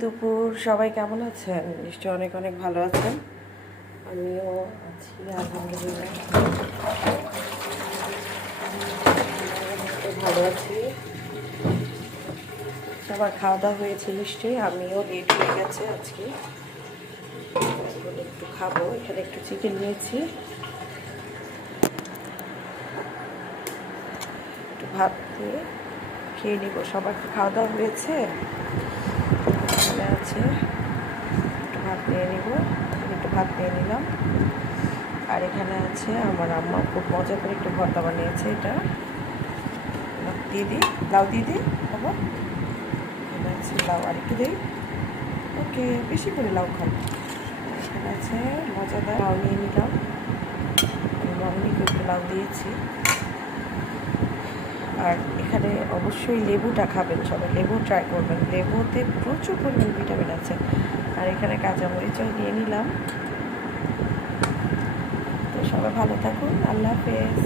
দুপুর সবাই কেমন আছেন? নিশ্চয়ই অনেক অনেক ভালো আছেন। আমিও আছি আলহামদুলিল্লাহ, ভালো আছি। সবার খাওয়া দাওয়া হয়েছে নিশ্চয়ই, আমিও লেট হয়ে গেছে আজকে। এখন একটু খাবো, এখানে একটু চিকেন নিয়েছি, একটু ভাত দিয়ে খেয়ে নিব। সবার খাওয়া দাওয়া হয়েছে, এখানে আছে, একটু ভাত নিয়ে নিব। একটু ভাত নিয়ে নিলাম। আর এখানে আছে আমার আম্মা খুব মজা করে একটু ভর্তা বানিয়েছে, এটা দিয়ে দিই, লাউ দিয়ে দিই বাবা। এখানে আছে লাউ, আর একটু দিই, ওকে, বেশি করে লাউ খাও। এখানে আছে মজাদার লাউ নিয়ে নিলাম, আমি মামনিকে একটু লাউ দিয়েছি। আর এখানে অবশ্যই লেবুটা খাবেন, সবাই লেবু ট্রাই করবেন, লেবুতে প্রচুর পরিমাণ ভিটামিন আছে। আর এখানে কাঁচামরিচও নিয়ে নিলাম। তো সবাই ভালো থাকুন, আল্লাহ হাফেজ।